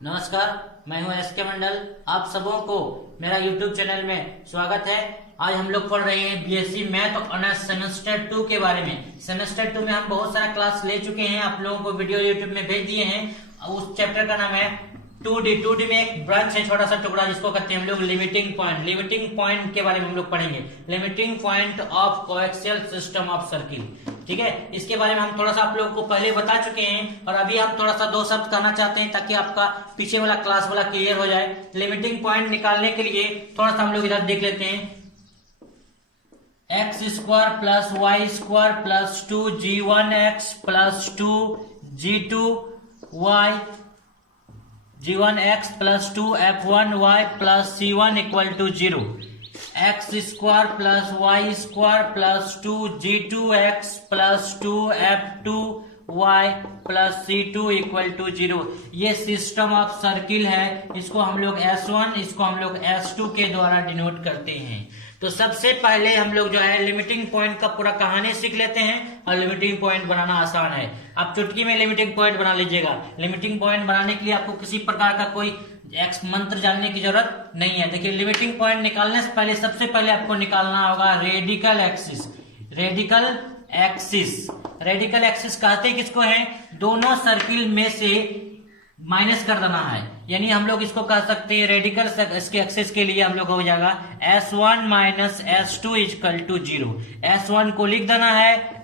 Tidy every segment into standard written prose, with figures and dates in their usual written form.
नमस्कार, मैं हूं एस के मंडल। आप सबों को मेरा यूट्यूब चैनल में स्वागत है। आज हम लोग पढ़ रहे हैं बीएससी मैथ और ऑनर्स सेमेस्टर 2 के बारे में। सेमेस्टर 2 में हम बहुत सारा क्लास ले चुके हैं, आप लोगों को वीडियो यूट्यूब में भेज दिए हैं। उस चैप्टर का नाम है 2D में एक ब्रांच है, छोटा सा टुकड़ा, जिसको कहते हैं हम लोग लिमिटिंग पॉइंट। लिमिटिंग पॉइंट के बारे में हम लोग पढ़ेंगे, limiting point of coaxial system of circle. ठीक है, इसके बारे में हम थोड़ा सा आप लोगों को पहले बता चुके हैं और अभी हम थोड़ा सा दो शब्द कहना चाहते हैं ताकि आपका पीछे वाला क्लास वाला क्लियर हो जाए। लिमिटिंग पॉइंट निकालने के लिए थोड़ा सा हम लोग इधर देख लेते हैं। X square plus y square plus 2g1x plus 2g2y g1x plus 2f1y plus c1 equal to 0। X square plus y square plus 2g2x plus 2f2y plus c2 equal to 0। ये सिस्टम ऑफ सर्किल है। इसको हम लोग S1, इसको हम लोग S2 के द्वारा डिनोट करते हैं। तो सबसे पहले हम लोग जो है लिमिटिंग पॉइंट का पूरा कहानी सीख लेते हैं और लिमिटिंग पॉइंट बनाना आसान है। आप चुटकी में लिमिटिंग पॉइंट बना लीजिएगा। लिमिटिंग पॉइंट बनाने के लिए आपको किसी प्रकार का कोई एक्स मंत्र जानने की जरूरत नहीं है। देखिए, लिमिटिंग पॉइंट निकालने से पहले सबसे पहले आपको निकालना होगा radical axis. Radical axis, radical axis कहते किसको है? दोनों सर्किल में से माइनस कर देना है, यानी हम लोग इसको कह सकते हैं रेडिकल इसके एक्सिस के लिए हम लोग हो जाएगा S1 minus S2 equal to 0। S1 को लिख देना है,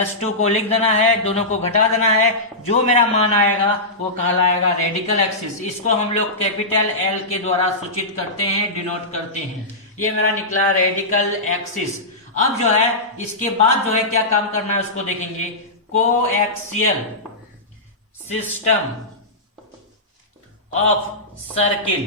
S2 को लिख देना है, दोनों को घटा देना है। जो मेरा मान आएगा वो कहलाएगा रेडिकल एक्सिस। इसको हम लोग कैपिटल L के द्वारा सूचित करते हैं, डिनोट करते हैं। ये मेरा निकला रेडिकल एक्सिस। अब जो है इसके बाद जो है क्या काम करना है उसको देखेंगे। Coaxial system of circle.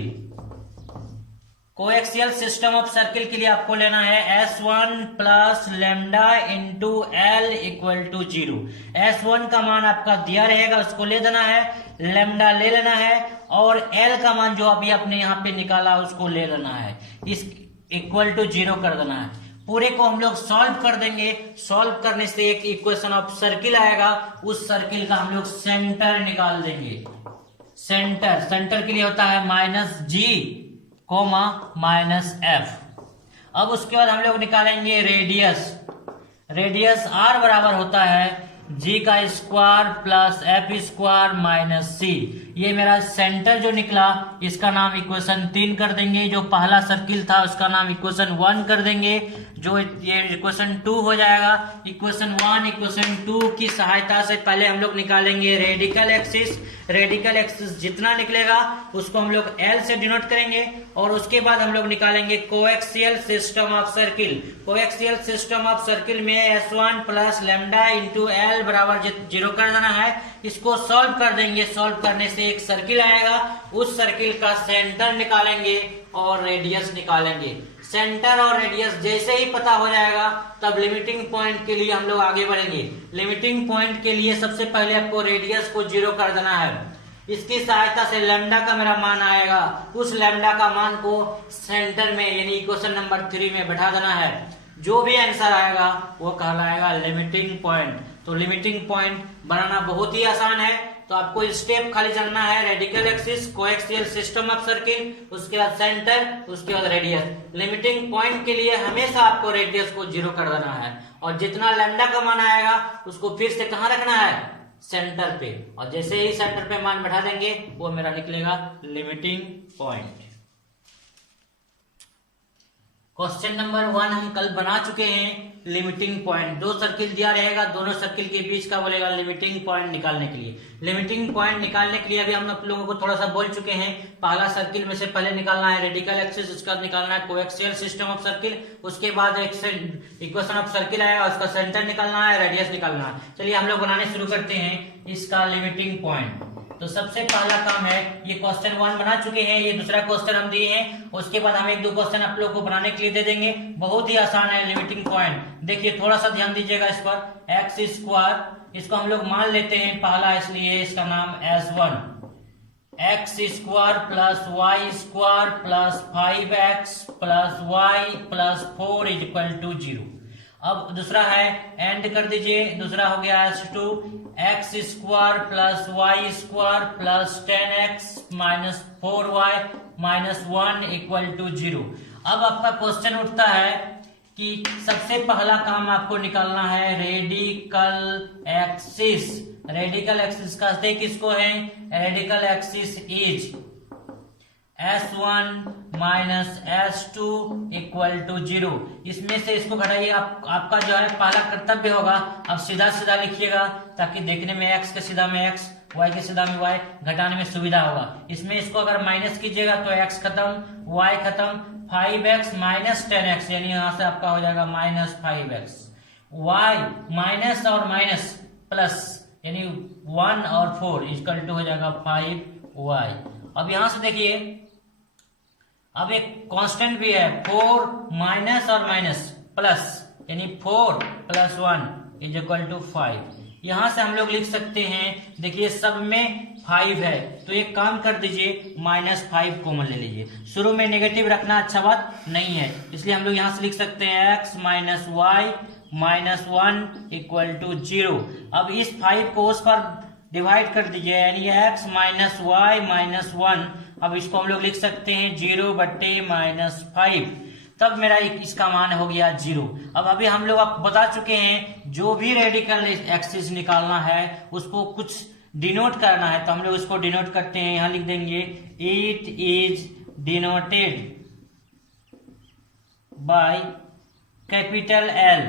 Coaxial system of circle के लिए आपको लेना है S1 plus lambda into L equal to 0। S1 का मान आपका दिया रहेगा, उसको ले देना है, लेमडा ले लेना है और L का मान जो अभी आपने यहाँ पे निकाला उसको ले लेना है, इस इक्वल टू 0 कर देना है। पूरे को हम लोग सॉल्व कर देंगे। सॉल्व करने से एक इक्वेशन ऑफ सर्किल आएगा, उस सर्किल का हम लोग सेंटर निकाल देंगे। सेंटर के लिए होता है -G, -F। अब उसके बाद हम लोग निकालेंगे रेडियस। रेडियस R बराबर होता है G का square plus F square minus C। ये मेरा सेंटर जो निकला इसका नाम इक्वेशन 3 कर देंगे। जो पहला सर्किल था उसका नाम इक्वेशन 1 कर देंगे, जो ये इक्वेशन 2 हो जाएगा। इक्वेशन 1 इक्वेशन 2 की सहायता से पहले हम लोग निकालेंगे रेडिकल एक्सिस। रेडिकल एक्सिस जितना निकलेगा उसको हम लोग L से डिनोट करेंगे और उसके बाद हम लोग निकालेंगे coaxial system of circle. Coaxial system of circle में S1 plus lambda into L बराबर 0 कर देना है। इसको सॉल्व कर देंगे। सॉल्व करने से एक सर्किल आएगा, उस सर्किल का सेंटर निकालेंगे और रेडियस निकालेंगे। सेंटर और रेडियस जैसे ही पता हो जाएगा तब लिमिटिंग पॉइंट के लिए हम लोग आगे बढ़ेंगे। लिमिटिंग पॉइंट के लिए सबसे पहले आपको रेडियस को 0 कर देना है। इसकी सहायता से लैम्डा का मेरा मान आएगा, उस लैम्डा का मान को सेंटर में यानी इक्वेशन नंबर 3 में बैठा देना है। जो भी आंसर आएगा वो कहलाएगा लिमिटिंग पॉइंट। तो लिमिटिंग पॉइंट बनाना बहुत ही आसान है। तो आपको स्टेप खाली जानना है, radical axis, coaxial system of circle, उसके बाद सेंटर, उसके बाद रेडियस। लिमिटिंग पॉइंट के लिए हमेशा आपको रेडियस को 0 कर देना है और जितना लैम्डा का मान आएगा उसको फिर से कहाँ रखना है? सेंटर पे। और जैसे ही सेंटर पे मान बैठा देंगे वो मेरा निकलेगा लिमिटिंग पॉइंट। क्वेश्चन नंबर 1 हम कल बना चुके हैं। लिमिटिंग पॉइंट, दो सर्किल दिया रहेगा, दोनों सर्किल के बीच का बोलेगा लिमिटिंग पॉइंट निकालने के लिए। लिमिटिंग पॉइंट निकालने के लिए अभी हम आप लोगों को थोड़ा सा बोल चुके हैं। पहला सर्किल में से पहले निकालना है रेडिकल एक्सिस, उसका निकालना है कोएक्सियल सिस्टम ऑफ सर्किल, उसके बाद एक इक्वेशन ऑफ सर्किल आएगा, उसका सेंटर निकालना है, रेडियस निकालना है। चलिए हम लोग बनाने शुरू करते हैं इसका लिमिटिंग पॉइंट। तो सबसे पहला काम है, ये क्वेश्चन 1 बना चुके हैं, ये दूसरा क्वेश्चन हम दिए हैं। उसके बाद हम 1-2 क्वेश्चन आप लोग को बनाने के लिए दे देंगे। बहुत ही आसान है लिमिटिंग पॉइंट। देखिए थोड़ा सा ध्यान दीजिएगा इस पर। एक्स स्क्वायर, इसको हम लोग मान लेते हैं पहला, इसलिए इसका नाम S1। X square plus y square plus 5x plus y plus 4 equal to 0। अब दूसरा है एंड कर दीजिए, दूसरा हो गया S2 x square plus y square plus 10x minus 4y minus 1 equal to 0। अब आपका क्वेश्चन उठता है कि सबसे पहला काम आपको निकालना है रेडिकल एक्सिस। रेडिकल एक्सिस कहते किसको है? Radical axis is S1 minus S2 equal to 0। इसमें से इसको घटाइए। आपका जो है पहला कर्तव्य होगा, अब सीधा सीधा लिखिएगा ताकि देखने में x के सीधा में x, y के सीधा में y, घटाने में सुविधा होगा। इसमें इसको अगर माइनस कीजिएगा तो x खत्म, y खत्म, 5x माइनस 10x, यानी यहां से आपका हो जाएगा माइनस 5x, y माइनस और माइनस प्लस यानी 1 और 4 इक्वल टू हो जाएगा 5y। अब यहां से देखिए, अब एक कांस्टेंट भी है 4 माइनस और माइनस प्लस यानी 4 प्लस 1 इज इक्वल टू 5। यहां से हम लोग लिख सकते हैं, देखिए सब में 5 है तो एक काम कर दीजिए -5 कॉमन ले लीजिए। शुरू में नेगेटिव रखना अच्छा बात नहीं है, इसलिए हम लोग यहां से लिख सकते हैं x minus y minus 1 equal to 0। अब इस 5 को उस पर डिवाइड कर दीजिए, यानी x माइनस वाई माइनस 1। अब इसको हम लोग लिख सकते हैं 0 बट्टे -5, तब मेरा इसका मान हो गया 0। अब अभी हम लोग आप बता चुके हैं जो भी रेडिकल एक्सिस निकालना है उसको कुछ डिनोट करना है, तो हम लोग इसको डिनोट करते हैं। यहां लिख देंगे it is denoted by capital L,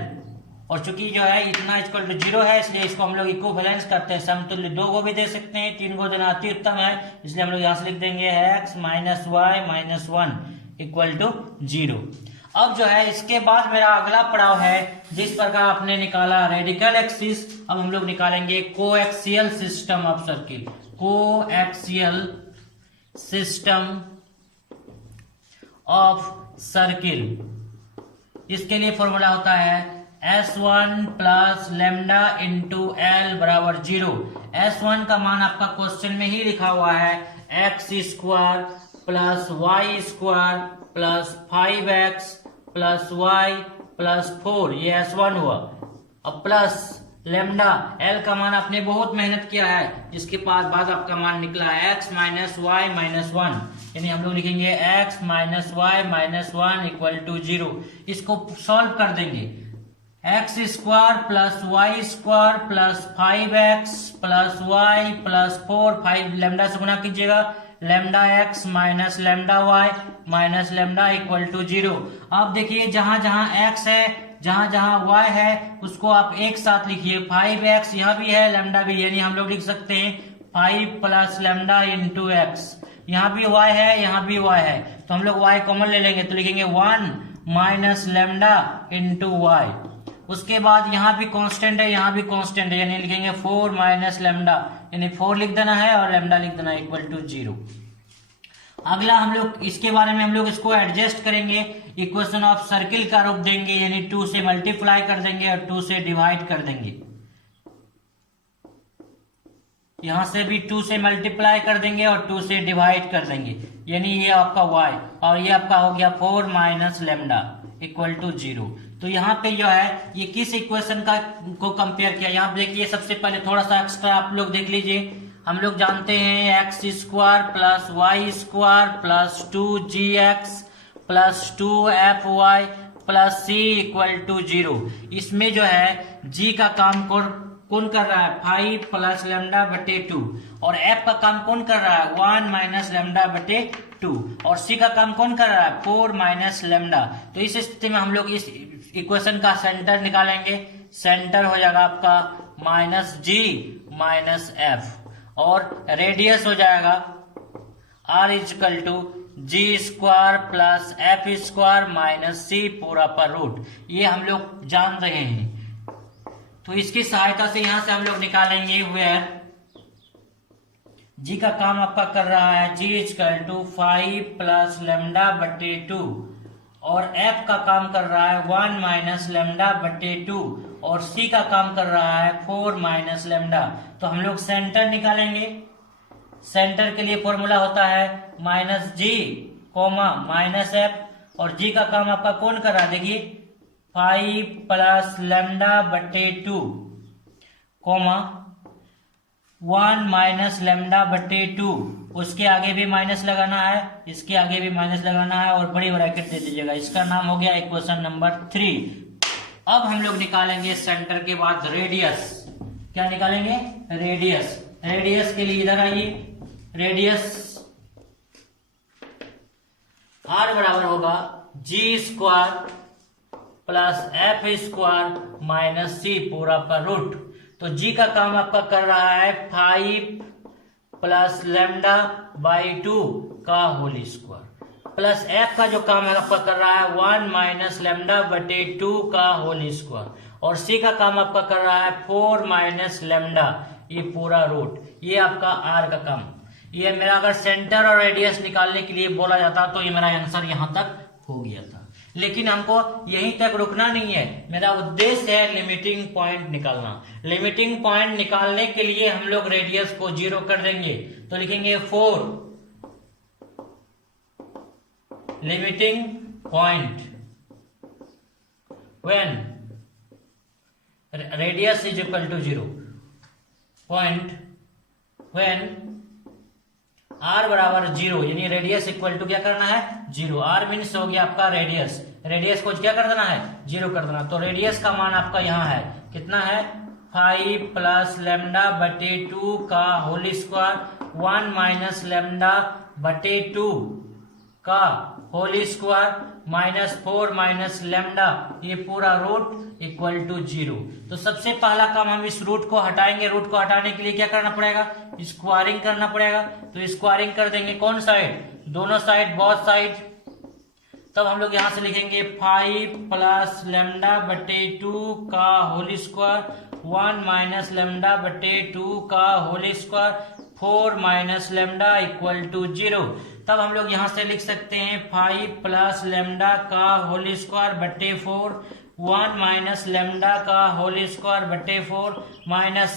और चूंकि जो है इतना इक्वल टू 0 है इसलिए इसको हम लोग इक्विवेलेंस करते हैं, समतुल्य 2 को भी दे सकते हैं, 3 को देना अति उत्तम है, इसलिए हम लोग यहां से लिख देंगे x minus y minus 1 equal to 0। अब जो है इसके बाद मेरा अगला पड़ाव है, जिस प्रकार आपने निकाला रेडिकल एक्सिस, अब हम लोग निकालेंगे coaxial system of circle. Coaxial system of circle, इसके लिए फॉर्मूला होता है S1 plus lambda into L बराबर 0। S1 का मान आपका क्वेश्चन में ही लिखा हुआ है x square plus y square plus 5x plus y plus 4, ये S1 हुआ। अब प्लस लेमडा, एल का मान आपने बहुत मेहनत किया है, जिसके बाद आपका मान निकला है x माइनस वाई माइनस 1, यानी हम लोग लिखेंगे x minus y minus 1 equal to 0। इसको सॉल्व कर देंगे, x square plus y square plus 5x plus y plus 4, 5 lambda से गुना कीजिएगा, lambda x minus lambda y minus lambda equal to 0। अब देखिए जहां जहां x है जहां जहां y है उसको आप एक साथ लिखिए, 5x यहाँ भी है लेमडा भी, यानी हम लोग लिख सकते हैं 5 प्लस लेमडा इंटू एक्स। यहाँ भी y है यहाँ भी y है, तो हम लोग y कॉमन ले लेंगे तो लिखेंगे 1 माइनस लेमडा इंटू वाई। उसके बाद यहाँ भी कांस्टेंट है यहाँ भी कांस्टेंट है, यानी लिखेंगे 4 माइनस लेमडा, यानी 4 लिख देना है और लेमडा लिख देना है इक्वल टू 0। अगला हम लोग इसके बारे में हम लोग इसको एडजस्ट करेंगे, इक्वेशन ऑफ सर्किल का रूप देंगे, यानी 2 से मल्टीप्लाई कर देंगे और 2 से डिवाइड कर देंगे। यहां से भी 2 से मल्टीप्लाई कर देंगे और 2 से डिवाइड कर देंगे, यानी ये आपका y और ये आपका हो गया 4 माइनस लेमडा इक्वल टू 0। तो यहाँ पे जो है ये किस इक्वेशन का को कंपेयर किया, यहाँ पे देखिए सबसे पहले थोड़ा सा एक्स्ट्रा आप लोग देख लीजिए। हम लोग जानते हैं x square plus y square plus 2gx plus 2fy plus c equal to 0। इसमें जो है g का काम कौन कर रहा है 5 प्लस लेमडा बटे 2, और f का काम कौन कर रहा है 1 माइनस लेमडा बटे 2, और c का काम कौन कर रहा है 4 माइनस लेमडा। तो इस स्थिति में हम लोग इस इक्वेशन का सेंटर निकालेंगे, सेंटर हो जाएगा आपका माइनस g माइनस f, और रेडियस हो जाएगा r is equal to g square plus f square minus c पूरा पर रूट, ये हम लोग जान रहे हैं। तो इसकी सहायता से यहां से हम लोग निकालेंगे वेयर जी का काम आपका कर रहा है जी इजकल टू 5 प्लस लेमडा बटे 2, और एफ का काम कर रहा है 1 माइनस लेमडा बटे 2, और सी का काम कर रहा है 4 माइनस लेमडा। तो हम लोग सेंटर निकालेंगे, सेंटर के लिए फॉर्मूला होता है माइनस जी कोमा माइनस एफ, और जी का काम आपका कौन कर रहा है देखिए 5 प्लस लेमडा बटे 2 कोमा 1 माइनस लेमडा बटे 2, उसके आगे भी माइनस लगाना है, इसके आगे भी माइनस लगाना है और बड़ी ब्रैकेट दे दीजिएगा। इसका नाम हो गया इक्वेशन नंबर 3। अब हम लोग निकालेंगे सेंटर के बाद रेडियस। क्या निकालेंगे? रेडियस। रेडियस के लिए इधर आइए। रेडियस r बराबर होगा g square plus f square minus c पूरा पर रूट। तो g का काम आपका कर रहा है 5 प्लस लेमडा बाई 2 का होल स्क्वायर, प्लस f का जो काम है आपका कर रहा है 1 माइनस लेमडा बटे 2 का होल स्क्वायर, और c का काम आपका कर रहा है 4 माइनस लेमडा ये पूरा रूट। ये आपका r का काम। ये मेरा अगर सेंटर और रेडियस निकालने के लिए बोला जाता तो ये मेरा आंसर यहां तक हो गया था, लेकिन हमको यहीं तक रुकना नहीं है। मेरा उद्देश्य है लिमिटिंग पॉइंट निकालना। लिमिटिंग पॉइंट निकालने के लिए हम लोग रेडियस को 0 कर देंगे, तो लिखेंगे 4 limiting point when radius is equal to 0 point when r बराबर 0, यानी रेडियस इक्वल टू क्या करना है? 0। r मीन्स हो गया आपका रेडियस। रेडियस को क्या कर देना है? 0 कर देना। तो रेडियस का मान आपका यहाँ है, कितना है? 5 प्लस लेमडा बटे 2 का होल स्क्वायर 1 माइनस लेमडा बटे 2 का whole square minus 4 minus lambda ये पूरा रूट इक्वल टू 0। तो सबसे पहला काम हम इस रूट को हटाएंगे। रूट को हटाने के लिए क्या करना पड़ेगा? स्क्वायरिंग करना पड़ेगा। तो स्क्वायरिंग कर देंगे कौन साइड? दोनों साइड, बोथ साइड। तब हम लोग यहां से लिखेंगे 5 प्लस लेमडा बटे 2 का होल स्क्वायर 1 माइनस लेमडा बटे 2 का whole square 4 minus lambda equal to 0। तब हम लोग यहां से लिख सकते हैं 5 प्लस लेमडा का होल स्क्वायर बटे 4 1 माइनस लेमडा का होल स्क्वायर बटे 4 minus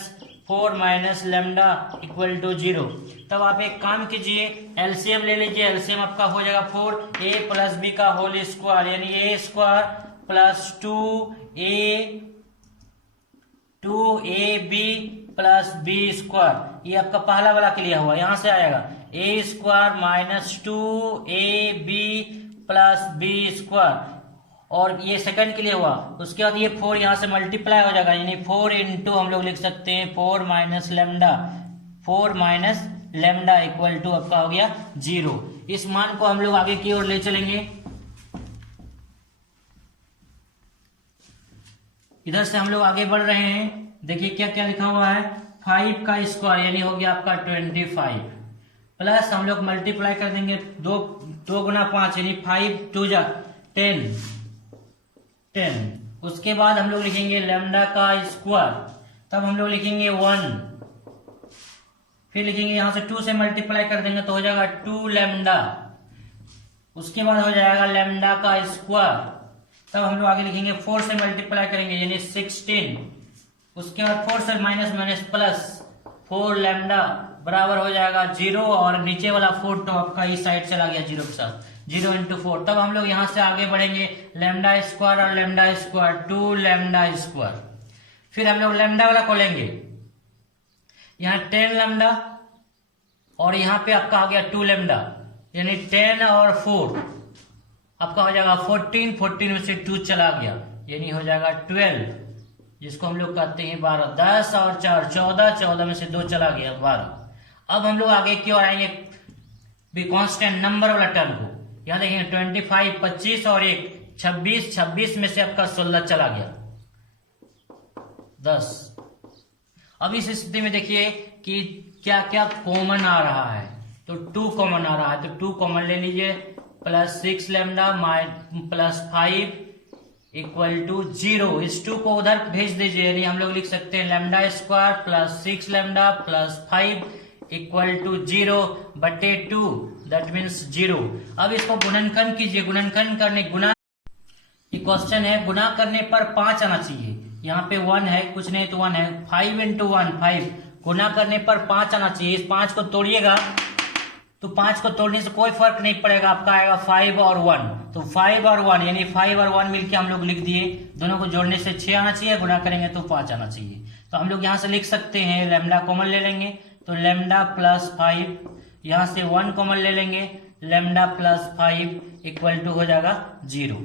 4 minus lambda equal to 0। तब आप एक काम कीजिए, एलसीएम ले लीजिए। एलसीएम आपका हो जाएगा 4a प्लस बी का होल स्क्वायर, यानी a square plus 2ab plus b square. ये आपका पहला वाला क्लियर हुआ। यहां से आएगा a square minus 2ab plus b square, और ये सेकंड के लिए हुआ। उसके बाद ये 4 यहां से मल्टीप्लाई हो जाएगा, यानी 4 इंटू हम लोग लिख सकते हैं 4 माइनस लेमडा इक्वल टू आपका हो गया 0। इस मान को हम लोग आगे की ओर ले चलेंगे। इधर से हम लोग आगे बढ़ रहे हैं। देखिए क्या क्या लिखा हुआ है? 5 का स्क्वायर यानी हो गया आपका 25 प्लस हम लोग मल्टीप्लाई कर देंगे 2 गुना 5 यानी 5 2 जा 10। उसके बाद हम लोग लिखेंगे लेमडा का स्क्वायर, तब हम लोग लिखेंगे 1, फिर लिखेंगे यहां से 2 से मल्टीप्लाई कर देंगे तो हो जाएगा 2 लेमडा। उसके बाद हो जाएगा लेमडा का स्क्वायर, तब हम लोग आगे लिखेंगे 4 से मल्टीप्लाई करेंगे यानी 16। उसके बाद 4 से माइनस माइनस प्लस 4 लेमडा बराबर हो जाएगा 0, और नीचे वाला 4 तो आपका इस साइड चला गया 0 के साथ, 0 इंटू 4। तब हम लोग यहां से आगे बढ़ेंगे लेमडा स्क्वायर और लेमडा स्क्वायर 2 लेमडा स्क्वायर। फिर हम लोग लेमडा वाला को लेंगे, यहाँ 10 लेमडा और यहाँ पे आपका आ गया 2 लेमडा, यानी 10 और 4 आपका हो जाएगा 14। 14 में से 2 चला गया यानी हो जाएगा 12, जिसको हम लोग कहते हैं 12। 10 और 4 14, 14 में से 2 चला गया 12। अब हम लोग आगे की ओर आएंगे भी कांस्टेंट नंबर वाला टर्म को। यहाँ देखेंगे 25 25 और 1 26, 26 में से आपका 16 चला गया 10। अब इस स्थिति में देखिए कि क्या क्या कॉमन आ रहा है, तो 2 कॉमन आ रहा है, तो 2 कॉमन ले लीजिए plus 6 lambda plus 5 equal to 0। इस 2 को उधर भेज दीजिए, यानी हम लोग लिख सकते हैं lambda square plus 6 lambda plus 5 equal to 0 बटे 2, दैट मीन्स 0। अब इसको गुणनखंड कीजिए। गुणनखंड करने गुना क्वेश्चन है, गुना करने पर 5 आना चाहिए। यहाँ पे 1 है, कुछ नहीं तो 1 है। 5 इंटू 1 5, गुना करने पर 5 आना चाहिए। इस 5 को तोड़िएगा तो 5 को तोड़ने से कोई फर्क नहीं पड़ेगा, आपका आएगा 5 और 1। तो 5 और 1 यानी 5 और 1 मिलके हम लोग लिख दिए, दोनों को जोड़ने से 6 आना चाहिए, गुणा करेंगे तो 5 आना चाहिए। तो हम लोग यहाँ से लिख सकते हैं लैम्डा कॉमन ले लेंगे तो लैम्डा प्लस 5, यहाँ से 1 कॉमन ले लेंगे, लैम्डा प्लस 5 इक्वल टू हो जाएगा 0।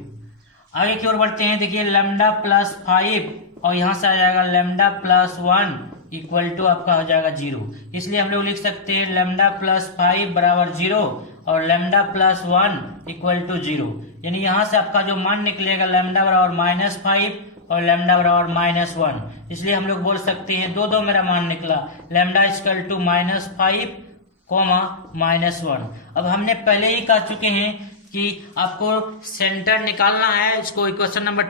आगे की ओर बढ़ते हैं, देखिए लैम्डा प्लस 5 और यहाँ से आ जाएगा लैम्डा प्लस 1 इक्वल टू आपका हो जाएगा 0। इसलिए हम लोग लिख सकते हैं लैम्डा प्लस 5 बराबर 0 और लैम्डा प्लस 1 इक्वल टू 0। यानी यहाँ से आपका जो मान निकलेगा लैम्डा बराबर -5 और लैम्डा बराबर -1। इसलिए हम लोग बोल सकते हैं दो मेरा मान निकला, लैम्डा इक्वल टू -5 -1। अब हमने पहले ही कह चुके हैं कि आपको सेंटर निकालना है, इसको इक्वेशन नंबर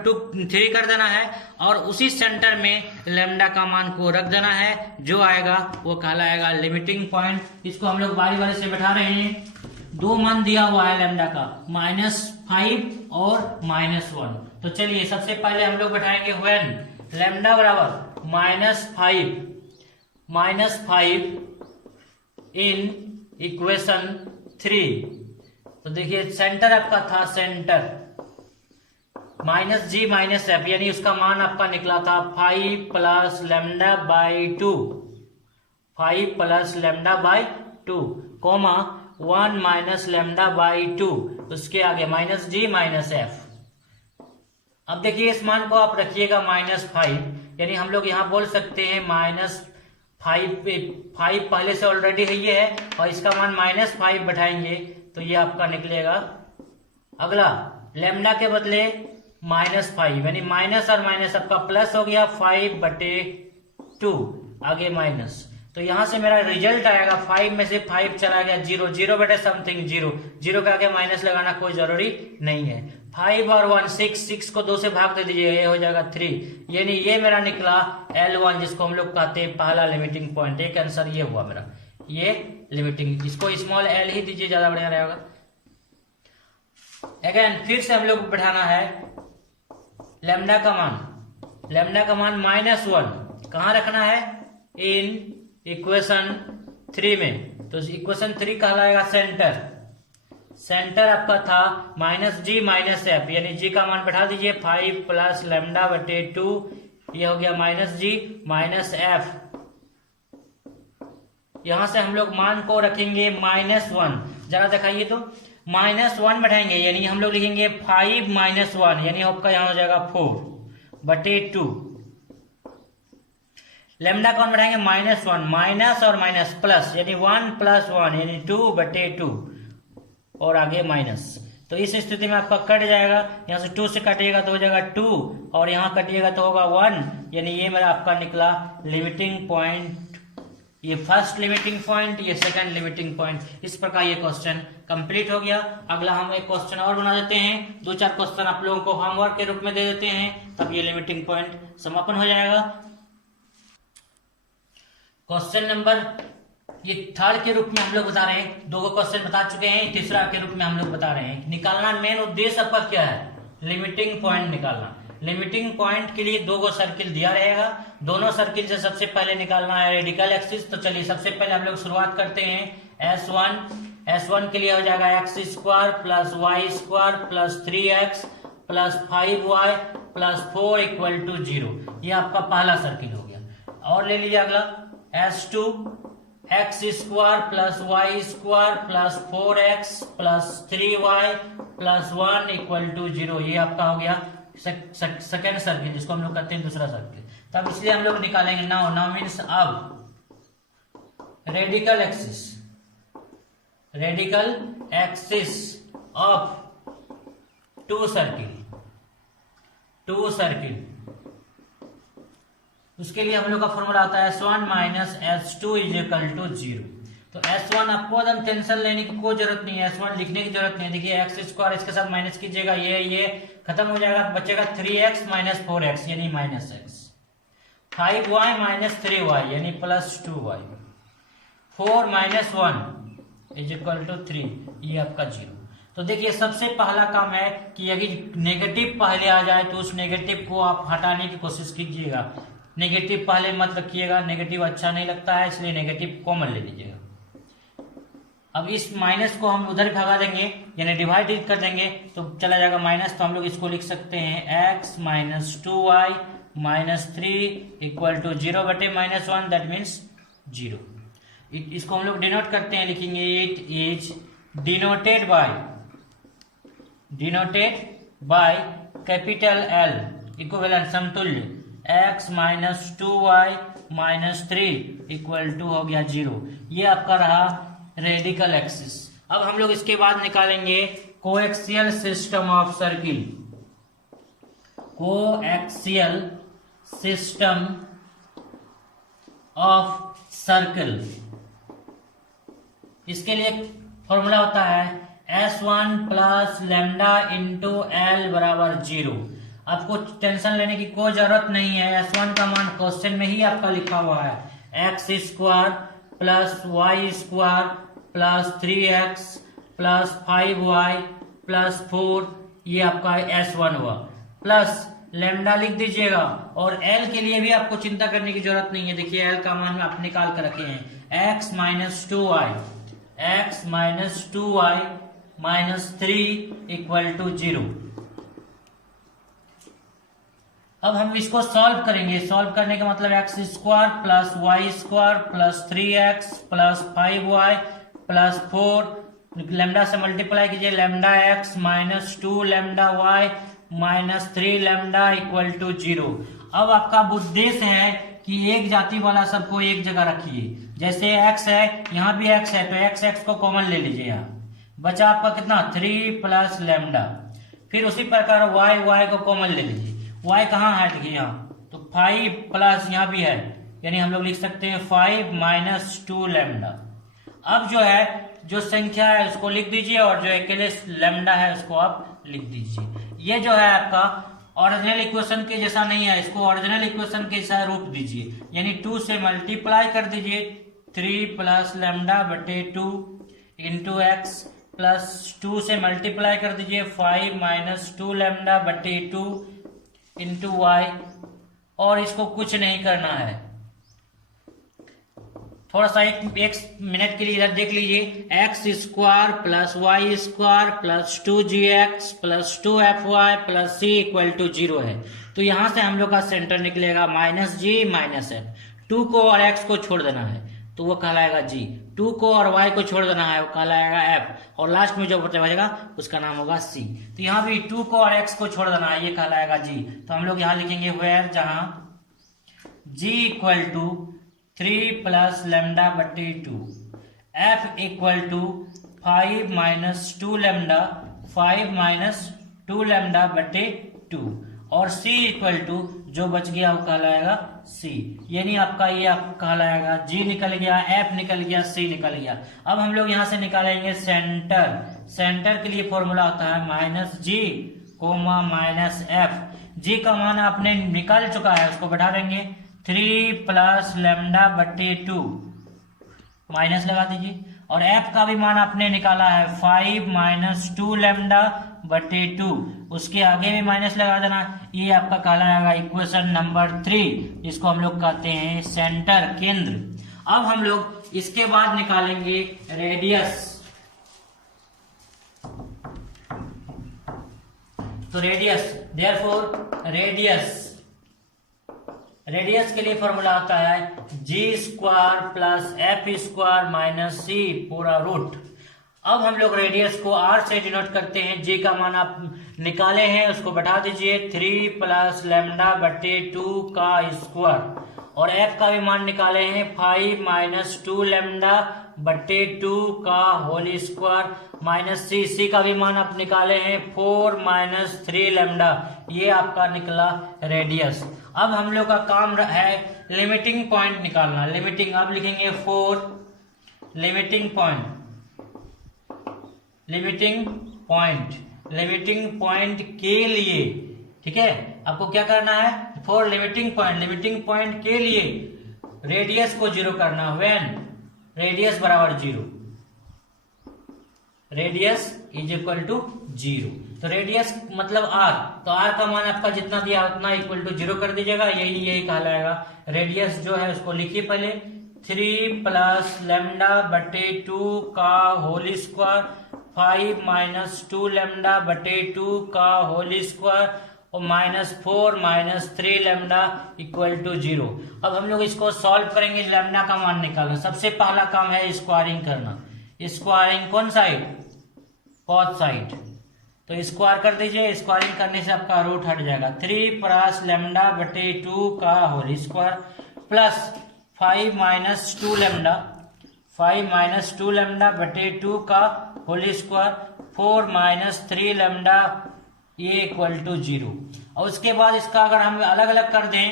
3 कर देना है और उसी सेंटर में लैम्डा का मान को रख देना है, जो आएगा वो कहलाएगा लिमिटिंग पॉइंट। इसको हम लोग बारी बारी से बैठा रहे हैं, 2 मान दिया हुआ है लैम्डा का, -5 और -1। तो चलिए सबसे पहले हम लोग बैठाएंगे व्हेन लैम्डा बराबर -5 इन इक्वेशन 3। तो देखिए सेंटर आपका था सेंटर -g -f, यानी उसका मान आपका निकला था 5 plus lambda by 2, 5 plus lambda by 2 comma 1 minus lambda by 2, उसके आगे -g -f। अब देखिए इस मान को आप रखिएगा -5, यानी हम लोग यहाँ बोल सकते हैं -5 पहले से ऑलरेडी है ये है और इसका मान -5 बैठाएंगे तो ये आपका निकलेगा अगला लैम्डा के बदले -5, यानी माइनस और माइनस आपका प्लस हो गया 5/2 आगे माइनस। तो यहां से मेरा रिजल्ट आएगा 5 में से 5 चला गया 0, 0/समथिंग 0, 0 के आगे माइनस लगाना कोई जरूरी नहीं है। 5 और 1 6 को 2 से भाग दे दीजिए, ये हो जाएगा 3, यानी ये मेरा निकला L1, जिसको हम लोग कहते हैं पहला लिमिटिंग पॉइंट। एक आंसर ये हुआ मेरा, ये लिमिटिंग, इसको स्मॉल l ही दीजिए, ज्यादा बढ़िया रहेगा। अगेन फिर से हम लोग बैठाना है लैम्डा का मान -1 कहां रखना है, इन इक्वेशन 3 में। तो इक्वेशन 3 कहलाएगा सेंटर आपका था -g -f, यानी g का मान बैठा दीजिए 5 प्लस लैम्डा बटे 2, ये हो गया -g -f। यहां से हम लोग मान को रखेंगे -1, जरा दिखाइए तो -1 बैठाएंगे, यानी हम लोग लिखेंगे 5 -1, यानी आपका यहां हो जाएगा 4/2। लैम्डा कौन बैठाएंगे -1, माइनस और माइनस प्लस, यानी 1 + 1 यानी 2/2 और आगे माइनस। तो इस स्थिति में आपका कट जाएगा, यहां से 2 से कटिएगा तो हो जाएगा 2 और यहां कटिएगा तो होगा 1, यानी ये मेरा आपका निकला लिमिटिंग पॉइंट। ये फर्स्ट लिमिटिंग पॉइंट, ये सेकंड लिमिटिंग पॉइंट। इस प्रकार ये क्वेश्चन कंप्लीट हो गया। अगला हम एक क्वेश्चन और बना देते हैं, 2-4 क्वेश्चन आप लोगों को होमवर्क के रूप में दे देते हैं, तब ये लिमिटिंग पॉइंट समापन हो जाएगा। क्वेश्चन नंबर ये थर्ड के रूप में हम लोग बता रहे हैं, 2 क्वेश्चन बता चुके हैं, तीसरा के रूप में हम लोग बता रहे हैं। निकालना मेन उद्देश्य आपका क्या है, लिमिटिंग पॉइंट निकालना। लिमिटिंग पॉइंट के लिए 2 सर्किल दिया रहेगा, दोनों सर्किल से सबसे पहले निकालना है रेडिकल एक्सिस। तो चलिए सबसे पहले हम लोग शुरुआत करते हैं S1 के लिए हो जाएगा x² + y² + 3x + 5y + 4 = 0। ये आपका पहला सर्किल हो गया। और ले लीजिए अगला S2 x² + y² + 4x + 3y + 1 = 0। ये आपका हो गया सेकेंड सर्किल, जिसको हम लोग कहते हैं दूसरा सर्किल। तब इसलिए हम लोग निकालेंगे नाउ मीन्स अब रेडिकल एक्सिस ऑफ 2 सर्किल। उसके लिए हम लोग का फॉर्मूला आता है S1 - S2 = 0। तो S1 आपको एकदम टेंशन लेने की कोई जरूरत नहीं है, S1 लिखने की जरूरत नहीं है। देखिए x² इसके साथ माइनस कीजिएगा, ये खत्म हो जाएगा, बचेगा 3x - 4x यानी -x, 5y - 3y यानी +2y, 4 - 1 = 3, ये आपका 0। तो देखिए सबसे पहला काम है कि यदि नेगेटिव पहले आ जाए तो उस नेगेटिव को आप हटाने की कोशिश कीजिएगा। नेगेटिव पहले मत रखिएगा, नेगेटिव अच्छा नहीं लगता है, इसलिए नेगेटिव कॉमन ले लीजिएगा। अब इस माइनस को हम उधर भगा देंगे, यानी डिवाइड कर देंगे तो चला जाएगा माइनस। तो हम लोग इसको लिख सकते हैं x minus 2y minus 3 equal to 0 बटे माइनस 1, दैट मीन्स 0। इसको हम लोग डिनोट करते हैं, लिखेंगे it is denoted by capital L equivalent समतुल्य x minus 2y minus 3 equal to हो गया 0। ये आपका रहा रेडिकल एक्सिस। अब हम लोग इसके बाद निकालेंगे coaxial system of circle. Coaxial system of circle, इसके लिए फॉर्मूला होता है S1 plus lambda into L बराबर 0। आपको टेंशन लेने की कोई जरूरत नहीं है, S1 का मान क्वेश्चन में ही आपका लिखा हुआ है x square plus y square plus 3x plus 5y plus 4, ये आपका S1 हुआ। प्लस लैम्डा लिख दीजिएगा, और L के लिए भी आपको चिंता करने की जरूरत नहीं है। देखिए L का मान आप निकाल कर रखे हैं x minus 2y minus 3 equal to 0। अब हम इसको सॉल्व करेंगे। सॉल्व करने का मतलब x square plus y square plus 3x plus 5y plus 4, lambda से मल्टीप्लाई कीजिए, lambda x minus 2 lambda y minus 3 lambda equal to 0। अब आपका उद्देश्य है कि एक जाति वाला सबको एक जगह रखिए। जैसे x है, यहाँ भी x है, तो x को कॉमन ले लीजिए। यहाँ बचा आपका कितना 3 प्लस लैम्डा। फिर उसी प्रकार y को कॉमन ले लीजिए। y कहाँ है, देखिए यहाँ, तो 5 प्लस यहाँ भी है, यानी हम लोग लिख सकते हैं 5 माइनस 2 लैम्डा। अब जो है, जो संख्या है उसको लिख दीजिए, और जो अकेले लैम्डा है उसको आप लिख दीजिए। ये जो है आपका ओरिजिनल इक्वेशन के जैसा नहीं है, इसको ओरिजिनल इक्वेशन के जैसा रूप दीजिए, यानी 2 से मल्टीप्लाई कर दीजिए, 3 प्लस लैम्डा बटे 2 इंटू एक्स प्लस 2 से मल्टीप्लाई कर दीजिए 5 माइनस 2 लैम्डा बटे 2 इंटू वाई, और इसको कुछ नहीं करना है। थोड़ा सा एक मिनट के लिए इधर देख लीजिए, x square plus y square plus 2gx plus 2fy plus c equal to 0 है। तो यहां से हम लोग का सेंटर निकलेगा माइनस जी माइनस एफ। 2 को और x को छोड़ देना है तो वो कहलाएगा g, 2 को और y को छोड़ देना है वो कहलाएगा f, और लास्ट में जो बचेगा उसका नाम होगा c। तो यहाँ भी 2 को और x को छोड़ देना है, ये कहलाएगा g। तो हम लोग यहाँ लिखेंगे वेयर, जहां g equal to 3 plus lambda बटे 2, f equal to 5 minus 2 lambda 5 minus 2 lambda बटे 2, और c इक्वल टू जो बच गया वो कहलाएगा c, यानी आपका ये आपका कहलाएगा g निकल गया, f निकल गया, c निकल गया। अब हम लोग यहाँ से निकालेंगे सेंटर। सेंटर के लिए फॉर्मूला होता है minus g comma minus f। g का मान आपने निकाल चुका है, उसको बढ़ा देंगे 3 प्लस लैम्डा बटे 2, माइनस लगा दीजिए, और f का भी मान आपने निकाला है 5 माइनस 2 लैम्डा बटे 2, उसके आगे भी माइनस लगा देना। ये आपका कहलाएगा इक्वेशन नंबर 3, जिसको हम लोग कहते हैं सेंटर, केंद्र। अब हम लोग इसके बाद निकालेंगे रेडियस। तो रेडियस, देयरफॉर रेडियस के लिए फॉर्मूला आता है g square plus f square minus c पूरा रूट। अब हम लोग रेडियस को r से डिनोट करते हैं। जी का मान आप निकाले हैं, उसको बढ़ा दीजिए 3 प्लस लैम्डा बटे 2 का स्क्वायर, और f का भी मान निकाले हैं 5 माइनस 2 लैम्डा बटे 2 का होल स्क्वायर माइनस c का भी मान आप निकाले हैं 4 माइनस 3 लैम्डा। ये आपका निकला रेडियस। अब हम लोग का काम है लिमिटिंग पॉइंट निकालना। लिमिटिंग अब लिखेंगे 4 लिमिटिंग पॉइंट के लिए, ठीक है, आपको क्या करना है, फॉर लिमिटिंग पॉइंट के लिए रेडियस को 0 करना। व्हेन रेडियस बराबर 0, रेडियस इज इक्वल टू 0। तो रेडियस मतलब r, तो r का मान आपका जितना दिया उतना इक्वल टू 0 कर दीजिएगा। यही कहलाएगा रेडियस। जो है उसको लिखिए पहले 3 प्लस लेमडा बटे 2 का होल स्क्वायर, 5 माइनस 2 लेमडा बटे 2 का होल स्क्वायर और -4 माइनस 3 लेमडा इक्वल टू 0। अब हम लोग इसको सॉल्व करेंगे, लेमडा का मान निकालना। सबसे पहला काम है स्क्वायरिंग करना। स्क्वायरिंग कौन साइड? Cos side. तो स्क्वायर कर दीजिए, स्क्वायरिंग करने से आपका रूट हट जाएगा। 3 प्लस लेमडा बटे 2 का whole square plus 5 minus 2 lambda, 5 minus 2 lambda बटे 2 का होल स्क्वायर, 4 माइनस 3 लेमडा ये इक्वल टू 0। और उसके बाद इसका अगर हम अलग अलग कर दें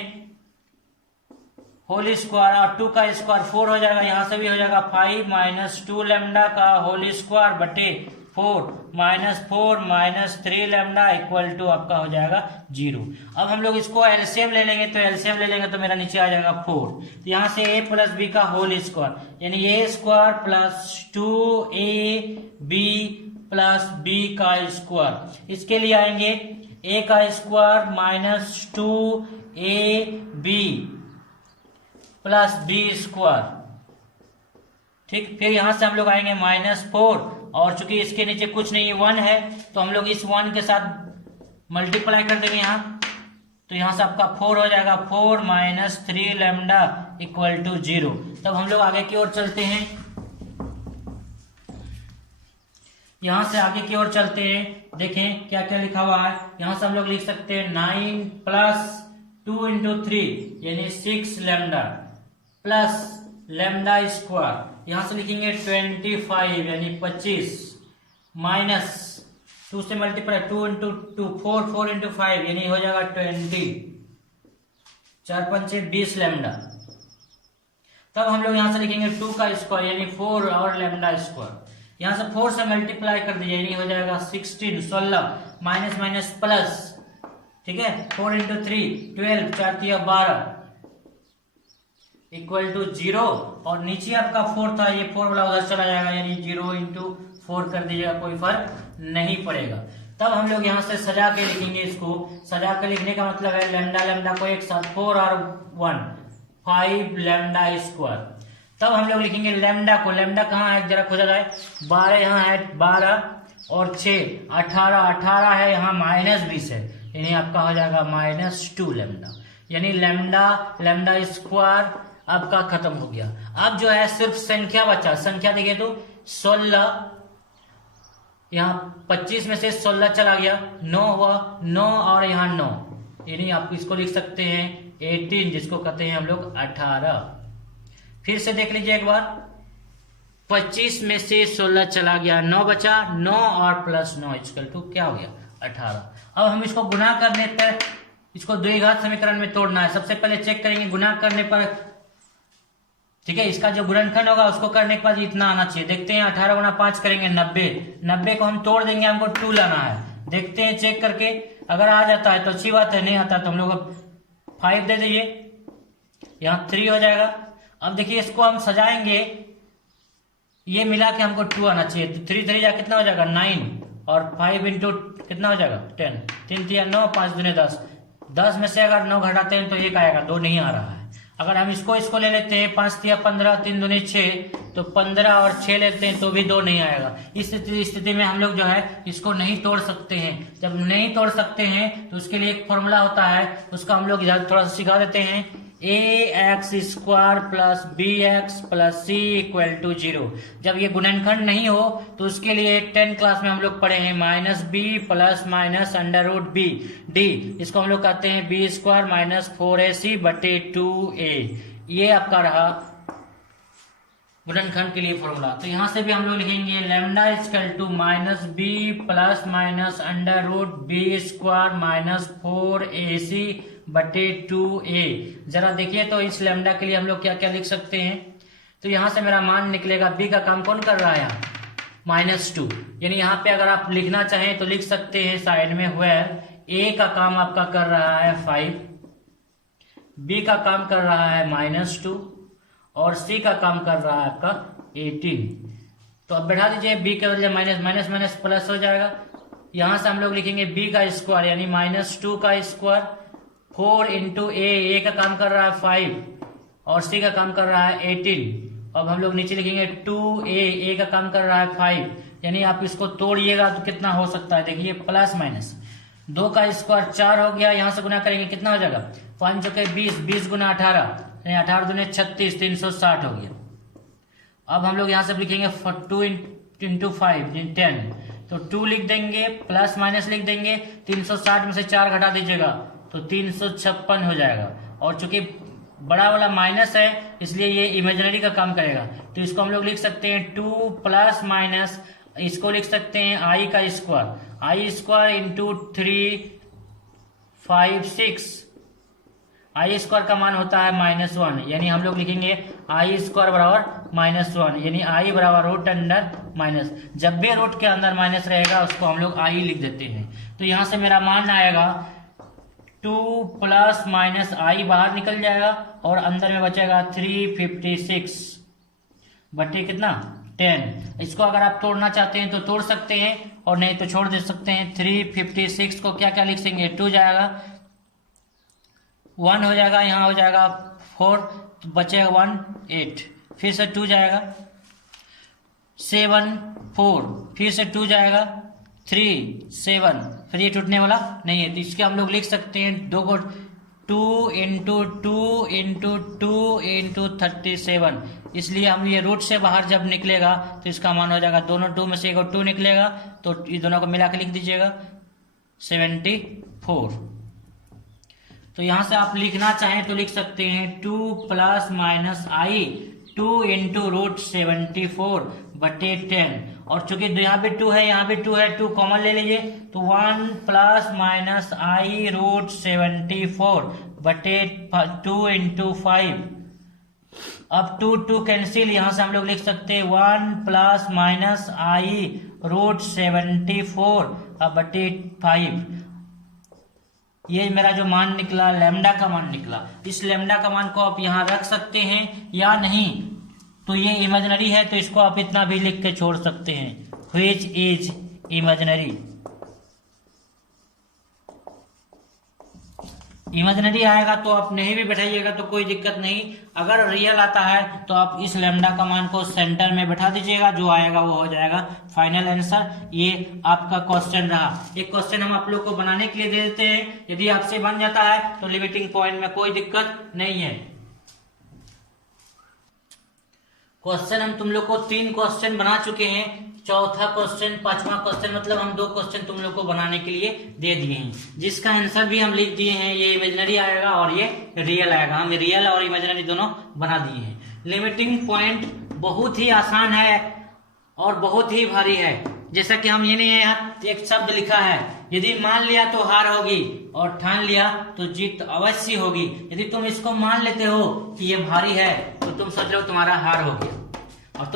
होल स्क्वायर और 2 का स्क्वायर 4 हो जाएगा, यहां से भी हो जाएगा 5 माइनस 2 लेमडा का होल स्क्वायर बटे 4 माइनस 3 लेमडा इक्वल टू आपका हो जाएगा 0। अब हम लोग इसको एलसीएम ले लेंगे, तो एलसीएम ले लेंगे तो मेरा नीचे आ जाएगा 4। तो यहां से a प्लस बी का होल स्क्वायर यानी a square plus 2ab plus b का स्क्वायर। इसके लिए आएंगे a का square minus 2ab plus b square, ठीक। फिर यहां से हम लोग आएंगे -4 और चूंकि इसके नीचे कुछ नहीं 1 है तो हम लोग इस 1 के साथ मल्टीप्लाई कर देंगे यहां, तो यहां से आपका 4 हो जाएगा। 4 माइनस 3 लेमडा इक्वल टू 0। तब हम लोग आगे की ओर चलते हैं, यहां से आगे की ओर चलते हैं। देखें क्या क्या लिखा हुआ है। यहां से हम लोग लिख सकते हैं 9 प्लस 2 इंटू 3 यानी 6 लेमडा प्लस लेमडा स्क्वायर, यहां से लिखेंगे 25 यानी 25 माइनस 2 से मल्टीप्लाई 2 इंटू 2 4 इंटू 5 यानी हो जाएगा 20, 4 पंचे 20 लेमडा। तब हम लोग यहां से लिखेंगे 2 का स्क्वायर यानी 4 और लेमडा स्क्वायर, यहां से 4 से मल्टीप्लाई कर दीजिए यानी हो जाएगा 16 माइनस माइनस प्लस, ठीक है। 4 इंटू 3 12 4 तिया 12 इक्वल टू 0 और नीचे आपका 4 था, ये 4 वाला उधर चला जाएगा यानी 0 इंटू 4 कर दीजिएगा, कोई फर्क नहीं पड़ेगा। तब हम लोग यहाँ से सजा के लिखेंगे, इसको सजा के लिखने का मतलब है लेमडा लेमडा को एक साथ 4 और 1 5 लेमडा स्क्वायर। तब हम लोग लिखेंगे लेमडा को, लेमडा कहाँ है जरा खोजा जाए, 12 यहाँ है 12 और 6 18 है, यहाँ -20 है यानी आपका हो जाएगा -2 लेमडा यानी लेमडा स्क्वायर आपका खत्म हो गया। अब जो है सिर्फ संख्या बचा, संख्या देखिए तो 16, यहाँ 25 में से 16 चला गया, 9 हुआ, 9 और यहाँ 9 यानी आप इसको लिख सकते हैं 18 जिसको कहते हैं हम लोग 18। फिर से देख लीजिए एक बार, 25 में से 16 चला गया, 9 बचा, 9 और प्लस 9 इक्वल टू क्या हो गया 18। अब हम इसको गुना करने पर इसको द्विघात समीकरण में तोड़ना है। सबसे पहले चेक करेंगे गुना करने पर, ठीक है, इसका जो गुणनखंड होगा उसको करने के बाद इतना आना चाहिए। देखते हैं 18 गुना 5 करेंगे 90 को हम तोड़ देंगे, हमको 2 लाना है। देखते हैं चेक करके, अगर आ जाता है तो अच्छी बात है, नहीं आता तो हम लोग 5 दे दीजिए, यहाँ 3 हो जाएगा। अब देखिए इसको हम सजाएंगे, ये मिला के हमको 2 आना चाहिए, तो 3 3 जा कितना हो जाएगा 9 और 5 इंटू कितना हो जाएगा 10, 3 3 9 5 दूनी 10, 10 में से अगर 9 घटाते हैं तो 1 आएगा, 2 नहीं आ रहा है। अगर हम इसको ले लेते हैं 5 तिया 15 3 दूनी 6, तो 15 और 6 लेते हैं तो भी 2 नहीं आएगा। इस स्थिति में हम लोग जो है इसको नहीं तोड़ सकते हैं। जब नहीं तोड़ सकते हैं तो उसके लिए एक फॉर्मूला होता है, उसका हम लोग थोड़ा सा सिखा देते हैं। ax square plus bx plus c equal to 0। जब ये गुणनखंड नहीं हो तो उसके लिए 10 क्लास में हम लोग पढ़े हैं -b plus minus √b d, इसको हम लोग कहते हैं b स्क्वायर माइनस 4ac बटे 2a। ये आपका रहा गुणनखंड के लिए फॉर्मूला। तो यहां से भी हम लोग लिखेंगे lambda equal to -b plus minus √b square minus 4ac बटे 2a। जरा देखिए तो इस लेमडा के लिए हम लोग क्या क्या लिख सकते हैं। तो यहां से मेरा मान निकलेगा, b का काम कौन कर रहा है यहाँ -2, यानी यहाँ पे अगर आप लिखना चाहें तो लिख सकते हैं साइड में वेयर a का काम आपका कर रहा है 5, b का काम कर रहा है -2 और c का काम कर रहा है आपका 18। तो अब बढ़ा दीजिए, b के बदले माइनस माइनस प्लस हो जाएगा। यहां से हम लोग लिखेंगे b का स्क्वायर यानी -2 का स्क्वायर 4 इंटू a का काम कर रहा है 5 और सी का काम कर रहा है 18। अब हम लोग नीचे लिखेंगे 2a, का काम कर रहा है 5, यानी आप इसको तोड़िएगा तो कितना हो सकता है, देखिए प्लस माइनस 2 का स्क्वायर 4 हो गया, यहां से गुना करेंगे कितना हो जाएगा 5 चौके 20, 20 गुना 18, 18 दूने 36, 360 हो गया। अब हम लोग यहाँ से लिखेंगे 2 इंटू 5 10, तो 2 लिख देंगे, प्लस माइनस लिख देंगे, 360 में से 4 घटा दीजिएगा तो 356 हो जाएगा। और चूंकि बड़ा वाला माइनस है इसलिए ये इमेजिनरी का काम करेगा, तो इसको हम लोग लिख सकते हैं 2 प्लस माइनस, इसको लिख सकते हैं आई का स्क्वायर, आई स्क्वायर इंटू 3 5 6, आई स्क्वायर का मान होता है -1, यानी हम लोग लिखेंगे आई स्क्वायर बराबर -1, यानी आई बराबर रूट अंडर माइनस, जब भी रूट के अंदर माइनस रहेगा उसको हम लोग आई लिख देते हैं। तो यहां से मेरा मान आएगा 2 प्लस माइनस आई बाहर निकल जाएगा और अंदर में बचेगा 356 बटे कितना 10। इसको अगर आप तोड़ना चाहते हैं तो तोड़ सकते हैं और नहीं तो छोड़ दे सकते हैं। 356 को क्या क्या लिख देंगे, 2 जाएगा, 1 हो जाएगा, यहाँ हो जाएगा 4, तो बचेगा 1 8, फिर से 2 जाएगा 7 4, फिर से 2 जाएगा 3 7, फिर ये टूटने वाला नहीं है, तो इसके हम लोग लिख सकते हैं 2 को 2 इंटू 2 इंटू 2 इंटू 37, इसलिए हम ये रूट से बाहर जब निकलेगा तो इसका मान हो जाएगा, दोनों 2 में से एक 2 निकलेगा तो ये दोनों को मिला के लिख दीजिएगा 74। तो यहां से आप लिखना चाहें तो लिख सकते हैं 2 प्लस माइनस आई 2 इंटू रूट 74 बटे 10, और चूंकि यहाँ भी 2 है यहाँ भी 2 है, 2 कॉमन ले लीजिए तो 1 प्लस माइनस आई रूट 74 बटे 2 इंटू 5। अब 2 कैंसिल, यहां से हम लोग लिख सकते हैं 1 प्लस माइनस आई रूट 74 बटे 5। ये मेरा जो मान निकला लैम्डा का मान निकला, इस लैम्डा का मान को आप यहाँ रख सकते हैं या नहीं, तो ये इमेजिनरी है तो इसको आप इतना भी लिख के छोड़ सकते हैं, व्हिच इज इमेजिनरी। इमेजिनरी आएगा तो आप नहीं भी बैठाइएगा तो कोई दिक्कत नहीं, अगर रियल आता है तो आप इस लैम्डा का मान को सेंटर में बैठा दीजिएगा, जो आएगा वो हो जाएगा फाइनल आंसर। ये आपका क्वेश्चन रहा, एक क्वेश्चन हम आप लोग को बनाने के लिए दे देते हैं, यदि आपसे बन जाता है तो लिमिटिंग पॉइंट में कोई दिक्कत नहीं है। क्वेश्चन हम तुम लोग को 3 क्वेश्चन बना चुके हैं, चौथा क्वेश्चन 5वां क्वेश्चन, मतलब हम 2 क्वेश्चन तुम लोग को बनाने के लिए दे दिए हैं, जिसका आंसर भी हम लिख दिए हैं, ये इमेजिनरी आएगा और ये रियल आएगा, हम रियल और इमेजिनरी दोनों बना दिए हैं। लिमिटिंग पॉइंट बहुत ही आसान है और बहुत ही भारी है, जैसा कि हम ये नहीं है यहाँ एक शब्द लिखा है, यदि मान लिया तो हार होगी और ठान लिया तो जीत अवश्य होगी। यदि तुम इसको मान लेते हो कि ये भारी है तो तुम सोच लो तुम्हारा हार हो गया, और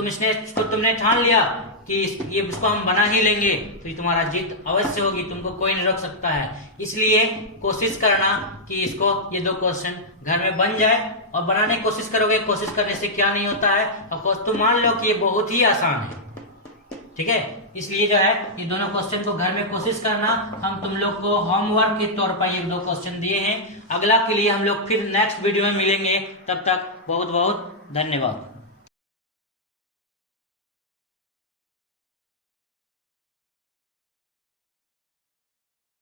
तुमने ठान लिया कि ये इसको हम बना ही लेंगे तो ये तुम्हारा जीत अवश्य होगी, तुमको कोई नहीं रोक सकता है। इसलिए कोशिश करना कि इसको ये 2 क्वेश्चन घर में बन जाए, और बनाने की कोशिश करोगे, कोशिश करने से क्या नहीं होता है, और तुम मान लो कि ये बहुत ही आसान है, ठीक है। इसलिए जो है ये दोनों क्वेश्चन को घर में कोशिश करना, हम तुम लोग को होमवर्क के तौर पर ये 2 क्वेश्चन दिए हैं। अगला के लिए हम लोग फिर नेक्स्ट वीडियो में मिलेंगे, तब तक बहुत बहुत धन्यवाद।